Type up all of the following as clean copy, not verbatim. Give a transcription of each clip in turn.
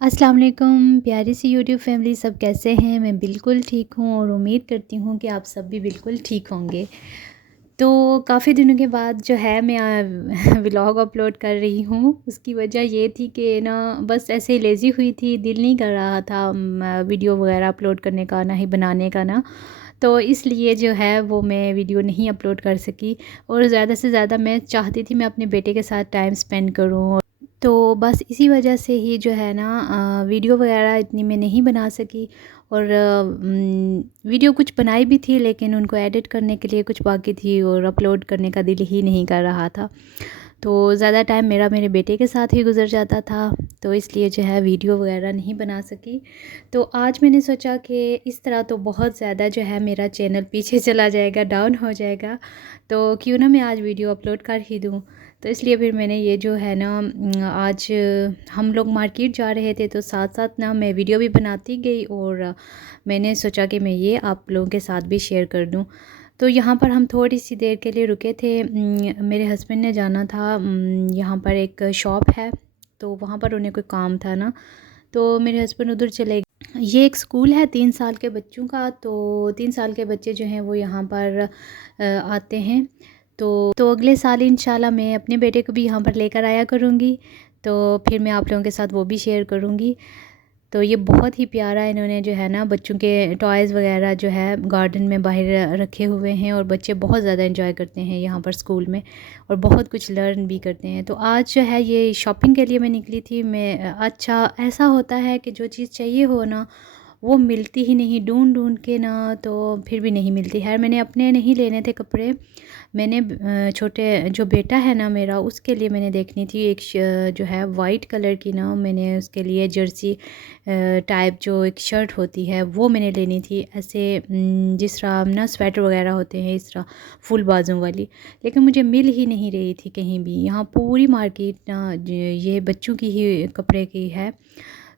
अस्सलाम वालेकुम प्यारी सी यूट्यूब फैमिली, सब कैसे हैं। मैं बिल्कुल ठीक हूँ और उम्मीद करती हूँ कि आप सब भी बिल्कुल ठीक होंगे। तो काफ़ी दिनों के बाद जो है मैं व्लॉग अपलोड कर रही हूँ। उसकी वजह ये थी कि ना बस ऐसे ही लेज़ी हुई थी, दिल नहीं कर रहा था वीडियो वगैरह अपलोड करने का, ना ही बनाने का ना। तो इसलिए जो है वो मैं वीडियो नहीं अपलोड कर सकी और ज़्यादा से ज़्यादा मैं चाहती थी मैं अपने बेटे के साथ टाइम स्पेंड करूँ। तो बस इसी वजह से ही जो है ना वीडियो वगैरह इतनी मैं नहीं बना सकी। और वीडियो कुछ बनाई भी थी लेकिन उनको एडिट करने के लिए कुछ बाकी थी और अपलोड करने का दिल ही नहीं कर रहा था। तो ज़्यादा टाइम मेरा मेरे बेटे के साथ ही गुज़र जाता था, तो इसलिए जो है वीडियो वगैरह नहीं बना सकी। तो आज मैंने सोचा कि इस तरह तो बहुत ज़्यादा जो है मेरा चैनल पीछे चला जाएगा, डाउन हो जाएगा, तो क्यों ना मैं आज वीडियो अपलोड कर ही दूँ। तो इसलिए फिर मैंने ये जो है ना आज हम लोग मार्केट जा रहे थे तो साथ-साथ ना मैं वीडियो भी बनाती गई और मैंने सोचा कि मैं ये आप लोगों के साथ भी शेयर कर दूँ। तो यहाँ पर हम थोड़ी-सी देर के लिए रुके थे। मेरे हस्बैंड ने जाना था, यहाँ पर एक शॉप है, तो वहाँ पर उन्हें कोई काम था ना, तो मेरे हस्बैंड उधर चले गए। ये एक स्कूल है 3 साल के बच्चों का, तो 3 साल के बच्चे जो हैं वो यहाँ पर आते हैं। तो अगले साल इंशाल्लाह मैं अपने बेटे को भी यहाँ पर लेकर आया करूँगी, तो फिर मैं आप लोगों के साथ वो भी शेयर करूँगी। तो ये बहुत ही प्यारा इन्होंने जो है ना बच्चों के टॉयज़ वगैरह जो है गार्डन में बाहर रखे हुए हैं और बच्चे बहुत ज़्यादा एंजॉय करते हैं यहाँ पर स्कूल में और बहुत कुछ लर्न भी करते हैं। तो आज जो है ये शॉपिंग के लिए मैं निकली थी। मैं अच्छा ऐसा होता है कि जो चीज़ चाहिए हो ना वो मिलती ही नहीं, ढूँढ-ढूँढ के ना तो फिर भी नहीं मिलती। ख़ैर मैंने अपने नहीं लेने थे कपड़े, मैंने छोटे जो बेटा है ना मेरा उसके लिए मैंने देखनी थी एक जो है वाइट कलर की ना, मैंने उसके लिए जर्सी टाइप जो एक शर्ट होती है वो मैंने लेनी थी। ऐसे जिस तरह ना स्वेटर वगैरह होते हैं इस तरह फुल बाजू वाली, लेकिन मुझे मिल ही नहीं रही थी कहीं भी। यहाँ पूरी मार्केट ना ये बच्चों की ही कपड़े की है,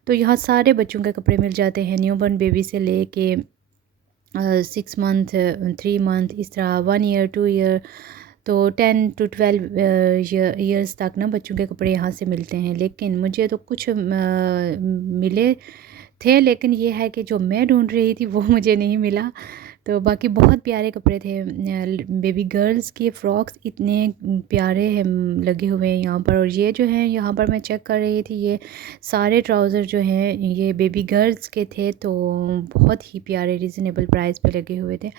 तो यहाँ सारे बच्चों के कपड़े मिल जाते हैं, न्यूबॉर्न बेबी से लेके 6 मंथ, 3 मंथ, इस तरह 1 ईयर, 2 ईयर, तो 10 टू 12 ईयर्स तक ना बच्चों के कपड़े यहाँ से मिलते हैं। लेकिन मुझे तो कुछ मिले थे, लेकिन ये है कि जो मैं ढूँढ रही थी वो मुझे नहीं मिला। तो बाकी बहुत प्यारे कपड़े थे। बेबी गर्ल्स के फ्रॉक्स इतने प्यारे हैं, लगे हुए हैं यहाँ पर। और ये जो हैं यहाँ पर मैं चेक कर रही थी, ये सारे ट्राउज़र जो हैं ये बेबी गर्ल्स के थे, तो बहुत ही प्यारे रिज़नेबल प्राइस पे लगे हुए थे।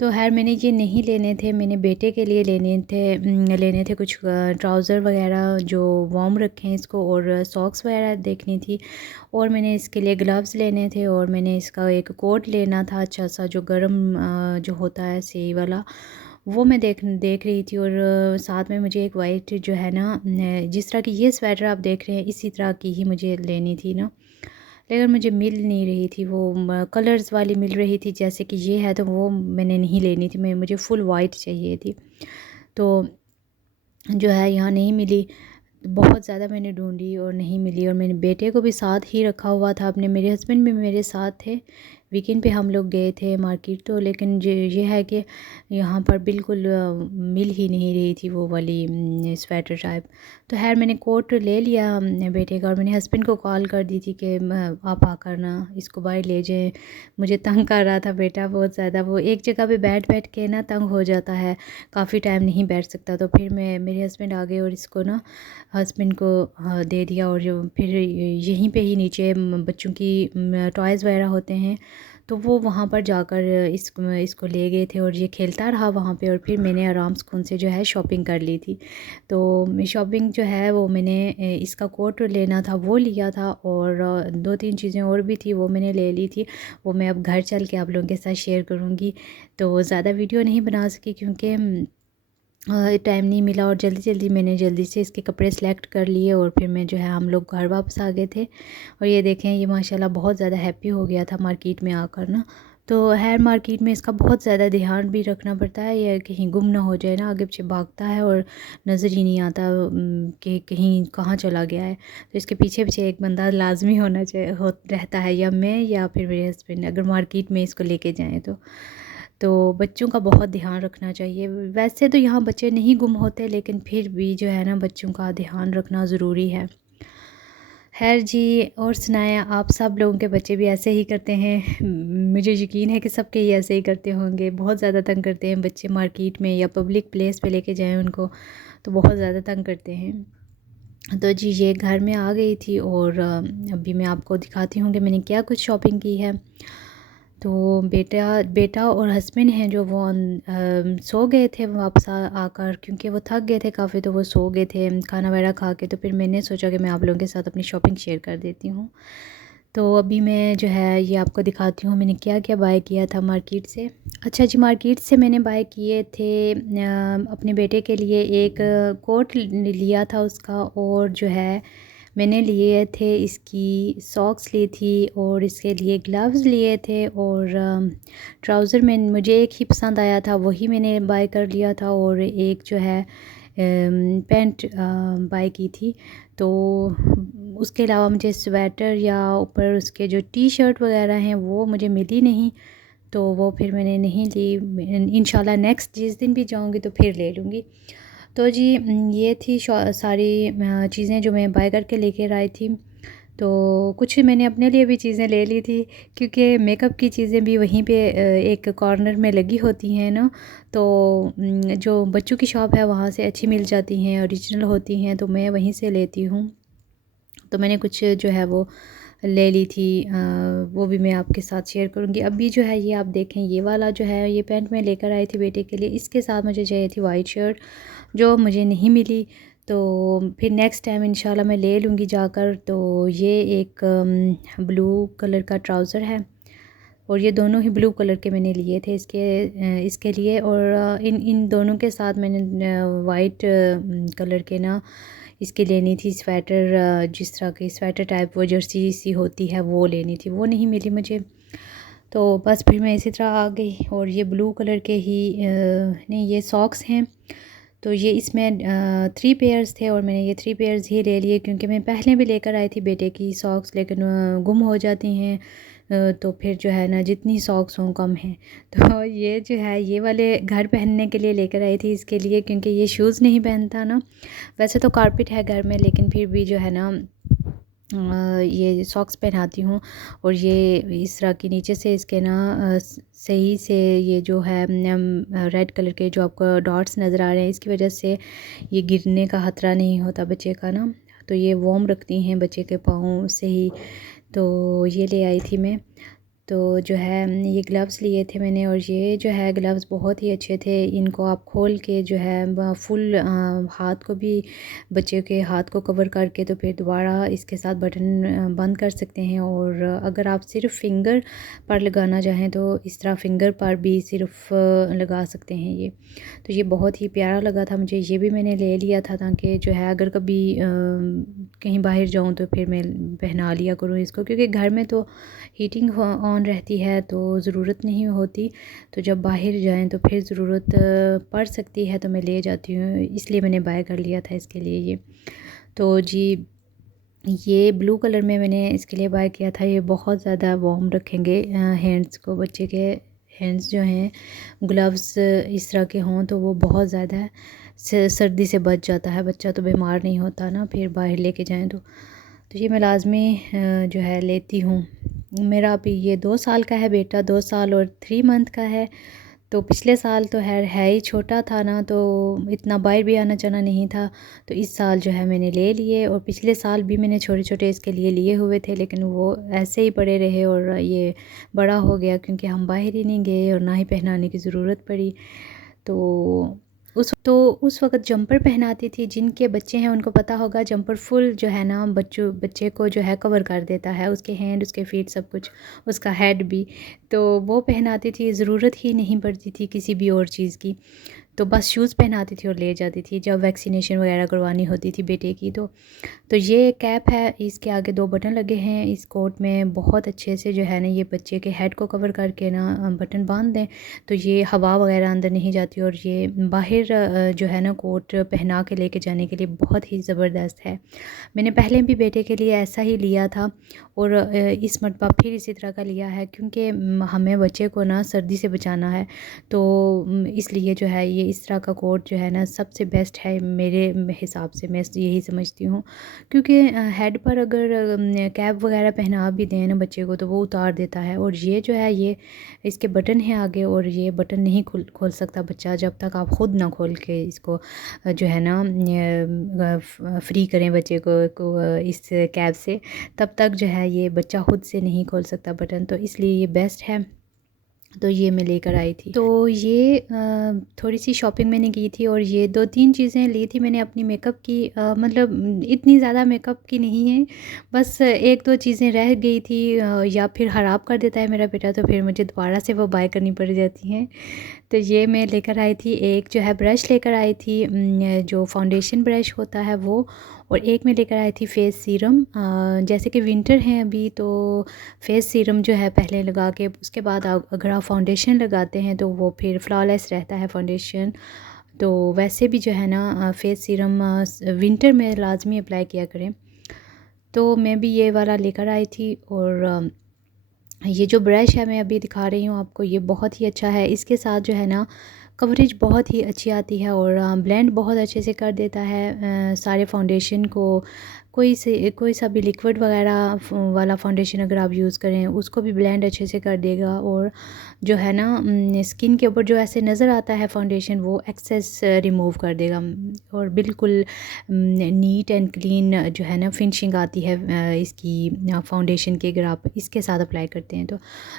तो ख़ैर मैंने ये नहीं लेने थे, मैंने बेटे के लिए लेने थे कुछ ट्राउज़र वगैरह जो वार्म रखें इसको, और सॉक्स वगैरह देखनी थी, और मैंने इसके लिए ग्लव्स लेने थे, और मैंने इसका एक कोट लेना था अच्छा सा जो गर्म जो होता है सेई वाला, वो मैं देख रही थी। और साथ में मुझे एक वाइट जो है ना जिस तरह की ये स्वेटर आप देख रहे हैं इसी तरह की ही मुझे लेनी थी ना, लेकिन मुझे मिल नहीं रही थी वो। कलर्स वाली मिल रही थी जैसे कि ये है, तो वो मैंने नहीं लेनी थी, मुझे फुल वाइट चाहिए थी। तो जो है यहाँ नहीं मिली, बहुत ज़्यादा मैंने ढूँढी और नहीं मिली। और मैंने बेटे को भी साथ ही रखा हुआ था अपने, मेरे हस्बैंड भी मेरे साथ थे। वीकेंड पे हम लोग गए थे मार्केट, तो लेकिन ये है कि यहाँ पर बिल्कुल मिल ही नहीं रही थी वो वाली स्वेटर टाइप। तो खैर मैंने कोट ले लिया बेटे का, और मैंने हस्बैंड को कॉल कर दी थी कि आप आकर ना इसको बाहर ले जाएँ। मुझे तंग कर रहा था बेटा बहुत ज़्यादा, वो एक जगह पे बैठ बैठ के ना तंग हो जाता है, काफ़ी टाइम नहीं बैठ सकता। तो फिर मेरे हस्बैंड आ गए और इसको ना हस्बैंड को दे दिया। और जो फिर यहीं पे ही नीचे बच्चों की टॉयज़ वगैरह होते हैं, तो वो वहाँ पर जाकर इसको ले गए थे और ये खेलता रहा वहाँ पे। और फिर मैंने आराम सुकून से जो है शॉपिंग कर ली थी। तो शॉपिंग जो है वो मैंने इसका कोट लेना था वो लिया था, और 2-3 चीज़ें और भी थी वो मैंने ले ली थी। वो मैं अब घर चल के आप लोगों के साथ शेयर करूँगी। तो ज़्यादा वीडियो नहीं बना सकी क्योंकि टाइम नहीं मिला, और जल्दी से इसके कपड़े सेलेक्ट कर लिए, और फिर मैं जो है हम लोग घर वापस आ गए थे। और ये देखें ये माशाल्लाह बहुत ज़्यादा हैप्पी हो गया था मार्केट में आकर ना। तो हेयर मार्केट में इसका बहुत ज़्यादा ध्यान भी रखना पड़ता है, ये कहीं गुम ना हो जाए ना, आगे पीछे भागता है और नज़र ही नहीं आता कि कहीं कहाँ चला गया है। तो इसके पीछे पीछे एक बंदा लाजमी होना चाहिए हो रहता है, या मैं या फिर मेरे हस्बैंड, अगर मार्केट में इसको लेके जाएँ तो बच्चों का बहुत ध्यान रखना चाहिए। वैसे तो यहाँ बच्चे नहीं गुम होते, लेकिन फिर भी जो है ना बच्चों का ध्यान रखना ज़रूरी है। खैर जी, और सुनाएं, आप सब लोगों के बच्चे भी ऐसे ही करते हैं? मुझे यकीन है कि सबके ही ऐसे ही करते होंगे। बहुत ज़्यादा तंग करते हैं बच्चे, मार्केट में या पब्लिक प्लेस पे लेके जाएं उनको तो बहुत ज़्यादा तंग करते हैं। तो जी ये घर में आ गई थी और अभी मैं आपको दिखाती हूँ कि मैंने क्या कुछ शॉपिंग की है। तो बेटा बेटा और हस्बैंड हैं जो वो सो गए थे वापस आकर, क्योंकि वो थक गए थे काफ़ी, तो वो सो गए थे खाना वगैरह खा के। तो फिर मैंने सोचा कि मैं आप लोगों के साथ अपनी शॉपिंग शेयर कर देती हूँ। तो अभी मैं जो है ये आपको दिखाती हूँ मैंने क्या क्या बाय किया था मार्केट से। अच्छा जी, मार्केट से मैंने बाय किए थे अपने बेटे के लिए एक कोट लिया था उसका, और जो है मैंने लिए थे इसकी सॉक्स ली थी, और इसके लिए ग्लव्स लिए थे, और ट्राउज़र में मुझे एक ही पसंद आया था वही मैंने बाय कर लिया था, और एक जो है पैंट बाय की थी। तो उसके अलावा मुझे स्वेटर या ऊपर उसके जो टी शर्ट वगैरह हैं वो मुझे मिली नहीं, तो वो फिर मैंने नहीं ली। इंशाल्लाह नेक्स्ट जिस दिन भी जाऊंगी तो फिर ले लूँगी। तो जी ये थी सारी चीज़ें जो मैं बाय करके लेकर आई थी। तो कुछ मैंने अपने लिए भी चीज़ें ले ली थी, क्योंकि मेकअप की चीज़ें भी वहीं पे एक कॉर्नर में लगी होती हैं ना। तो जो बच्चों की शॉप है वहाँ से अच्छी मिल जाती हैं, ओरिजिनल होती हैं, तो मैं वहीं से लेती हूँ। तो मैंने कुछ जो है वो ले ली थी, वो भी मैं आपके साथ शेयर करूँगी। अभी जो है ये आप देखें, ये वाला जो है ये पैंट मैं लेकर आई थी बेटे के लिए। इसके साथ मुझे चाहिए थी वाइट शर्ट जो मुझे नहीं मिली, तो फिर नेक्स्ट टाइम इंशाल्लाह मैं ले लूँगी जाकर। तो ये एक ब्लू कलर का ट्राउज़र है, और ये दोनों ही ब्लू कलर के मैंने लिए थे इसके लिए। और इन इन दोनों के साथ मैंने वाइट कलर के ना इसकी लेनी थी स्वेटर, जिस तरह की स्वेटर टाइप वो जर्सी सी होती है वो लेनी थी, वो नहीं मिली मुझे। तो बस फिर मैं इसी तरह आ गई, और ये ब्लू कलर के ही नहीं, ये सॉक्स हैं। तो ये इसमें 3 पेयर्स थे, और मैंने ये 3 पेयर्स ही ले लिए, क्योंकि मैं पहले भी लेकर आई थी बेटे की सॉक्स, लेकिन गुम हो जाती हैं। तो फिर जो है ना जितनी सॉक्स हों कम हैं। तो ये जो है ये वाले घर पहनने के लिए लेकर आई थी इसके लिए, क्योंकि ये शूज़ नहीं पहनता ना। वैसे तो कारपेट है घर में, लेकिन फिर भी जो है ना ये सॉक्स पहनाती हूँ। और ये इस तरह की नीचे से इसके ना सही से ये जो है रेड कलर के जो आपको डॉट्स नज़र आ रहे हैं, इसकी वजह से ये गिरने का ख़तरा नहीं होता बच्चे का ना। तो ये वार्म रखती हैं बच्चे के पाँव से ही। तो ये ले आई थी मैं। तो जो है ये ग्लव्स लिए थे मैंने, और ये जो है ग्लव्स बहुत ही अच्छे थे। इनको आप खोल के जो है फुल हाथ को भी, बच्चे के हाथ को कवर करके, तो फिर दोबारा इसके साथ बटन बंद कर सकते हैं। और अगर आप सिर्फ फिंगर पर लगाना चाहें तो इस तरह फिंगर पर भी सिर्फ लगा सकते हैं ये। तो ये बहुत ही प्यारा लगा था मुझे, ये भी मैंने ले लिया था ताकि जो है अगर कभी कहीं बाहर जाऊँ तो फिर मैं पहना लिया करूँ इसको, क्योंकि घर में तो हीटिंग ऑन रहती है तो ज़रूरत नहीं होती। तो जब बाहर जाएं तो फिर ज़रूरत पड़ सकती है, तो मैं ले जाती हूँ, इसलिए मैंने बाय कर लिया था इसके लिए ये। तो जी ये ब्लू कलर में मैंने इसके लिए बाय किया था। ये बहुत ज़्यादा वार्म रखेंगे हैंड्स को, बच्चे के हैंड्स जो हैं ग्लव्स इस तरह के हों तो वो बहुत ज़्यादा सर्दी से बच जाता है, बच्चा तो बीमार नहीं होता ना फिर बाहर लेके जाएं तो ये मैं लाजमी जो है लेती हूँ। मेरा अभी ये 2 साल का है बेटा, 2 साल और 3 मंथ का है। तो पिछले साल तो है ही छोटा था ना, तो इतना बाहर भी आना जाना नहीं था। तो इस साल जो है मैंने ले लिए, और पिछले साल भी मैंने छोटे छोटे इसके लिए लिए हुए थे, लेकिन वो ऐसे ही पड़े रहे और ये बड़ा हो गया, क्योंकि हम बाहर ही नहीं गए और ना ही पहनाने की ज़रूरत पड़ी। तो उस वक़्त जंपर पहनाती थी। जिनके बच्चे हैं उनको पता होगा, जंपर फुल जो है ना बच्चे को जो है कवर कर देता है, उसके हैंड, उसके फीट, सब कुछ, उसका हेड भी। तो वो पहनाती थी, ज़रूरत ही नहीं पड़ती थी किसी भी और चीज़ की। तो बस शूज़ पहनाती थी और ले जाती थी जब वैक्सीनेशन वगैरह करवानी होती थी बेटे की। तो ये कैप है, इसके आगे 2 बटन लगे हैं। इस कोट में बहुत अच्छे से जो है ना ये बच्चे के हेड को कवर करके ना बटन बांध दें, तो ये हवा वगैरह अंदर नहीं जाती। और ये बाहर जो है ना कोट पहना के लेके जाने के लिए बहुत ही ज़बरदस्त है। मैंने पहले भी बेटे के लिए ऐसा ही लिया था, और इस मरतबा फिर इसी तरह का लिया है, क्योंकि हमें बच्चे को ना सर्दी से बचाना है। तो इसलिए जो है ये इस तरह का कोट जो है ना सबसे बेस्ट है मेरे हिसाब से, मैं यही समझती हूँ। क्योंकि हेड पर अगर कैप वगैरह पहना भी दें ना बच्चे को तो वो उतार देता है, और ये जो है ये इसके बटन है आगे, और ये बटन नहीं खोल सकता बच्चा जब तक आप ख़ुद ना खोल के इसको जो है ना फ्री करें बच्चे को इस कैप से, तब तक जो है ये बच्चा खुद से नहीं खोल सकता बटन। तो इसलिए ये बेस्ट है, तो ये मैं लेकर आई थी। तो ये थोड़ी सी शॉपिंग मैंने की थी, और ये 2-3 चीज़ें ली थी मैंने अपनी मेकअप की, मतलब इतनी ज़्यादा मेकअप की नहीं है, बस 1-2 चीज़ें रह गई थी, या फिर ख़राब कर देता है मेरा बेटा तो फिर मुझे दोबारा से वो बाय करनी पड़ जाती हैं। तो ये मैं लेकर आई थी, एक जो है ब्रश लेकर आई थी, जो फाउंडेशन ब्रश होता है वो, और एक मैं लेकर आई थी फेस सीरम। जैसे कि विंटर है अभी, तो फेस सीरम जो है पहले लगा के उसके बाद अगर आप फाउंडेशन लगाते हैं तो वो फिर फ्लॉलेस रहता है फाउंडेशन। तो वैसे भी जो है ना फेस सीरम विंटर में लाजमी अप्लाई किया करें। तो मैं भी ये वाला लेकर आई थी, और ये जो ब्रश है मैं अभी दिखा रही हूँ आपको, ये बहुत ही अच्छा है। इसके साथ जो है ना कवरेज बहुत ही अच्छी आती है, और ब्लेंड बहुत अच्छे से कर देता है सारे फाउंडेशन को। कोई सा भी लिक्विड वगैरह वाला फाउंडेशन अगर आप यूज़ करें उसको भी ब्लेंड अच्छे से कर देगा, और जो है ना स्किन के ऊपर जो ऐसे नज़र आता है फाउंडेशन वो एक्सेस रिमूव कर देगा, और बिल्कुल नीट एंड क्लीन जो है ना फिनिशिंग आती है इसकी फाउंडेशन की, अगर आप इसके साथ अप्लाई करते हैं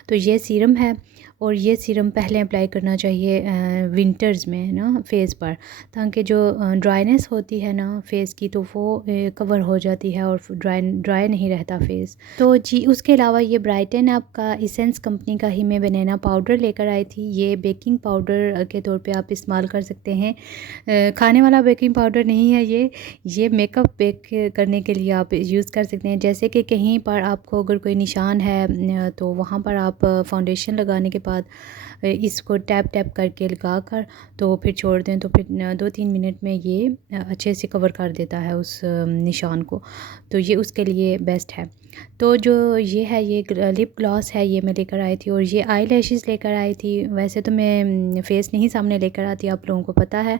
तो ये सीरम है, और ये सीरम पहले अप्लाई करना चाहिए विंटर्स में ना फेस पर, ताकि जो ड्राइनेस होती है ना फेस की तो वो कवर हो जाती है, और ड्राई नहीं रहता फेस। तो जी उसके अलावा ये ब्राइटन ऐप का इसेंस कंपनी का ही मैं बनाना पाउडर लेकर आई थी। ये बेकिंग पाउडर के तौर पे आप इस्तेमाल कर सकते हैं, खाने वाला बेकिंग पाउडर नहीं है ये मेकअप बेक करने के लिए आप यूज़ कर सकते हैं। जैसे कि कहीं पर आपको अगर कोई निशान है तो वहाँ पर आप फाउंडेशन लगाने के बाद इसको टैप टैप करके लगा कर तो फिर छोड़ दें, तो फिर 2-3 मिनट में ये अच्छे से कवर कर देता है उस निशान को। तो ये उसके लिए बेस्ट है। तो जो ये है ये लिप ग्लॉस है, ये मैं लेकर आई थी, और ये आई लैशेज़ लेकर आई थी। वैसे तो मैं फेस नहीं सामने लेकर आती, आप लोगों को पता है,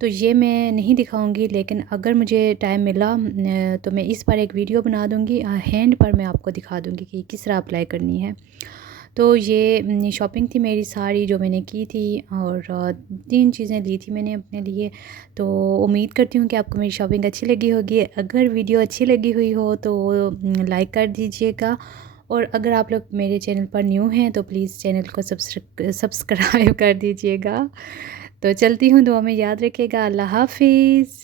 तो ये मैं नहीं दिखाऊंगी, लेकिन अगर मुझे टाइम मिला तो मैं इस पर एक वीडियो बना दूंगी, हैंड पर मैं आपको दिखा दूंगी कि किस तरह अप्लाई करनी है। तो ये शॉपिंग थी मेरी सारी जो मैंने की थी, और 3 चीज़ें ली थी मैंने अपने लिए। तो उम्मीद करती हूँ कि आपको मेरी शॉपिंग अच्छी लगी होगी। अगर वीडियो अच्छी लगी हुई हो तो लाइक कर दीजिएगा, और अगर आप लोग मेरे चैनल पर न्यू हैं तो प्लीज़ चैनल को सब्सक्राइब कर दीजिएगा। तो चलती हूँ, दुआ में याद रखिएगा। अल्लाह हाफ़िज़।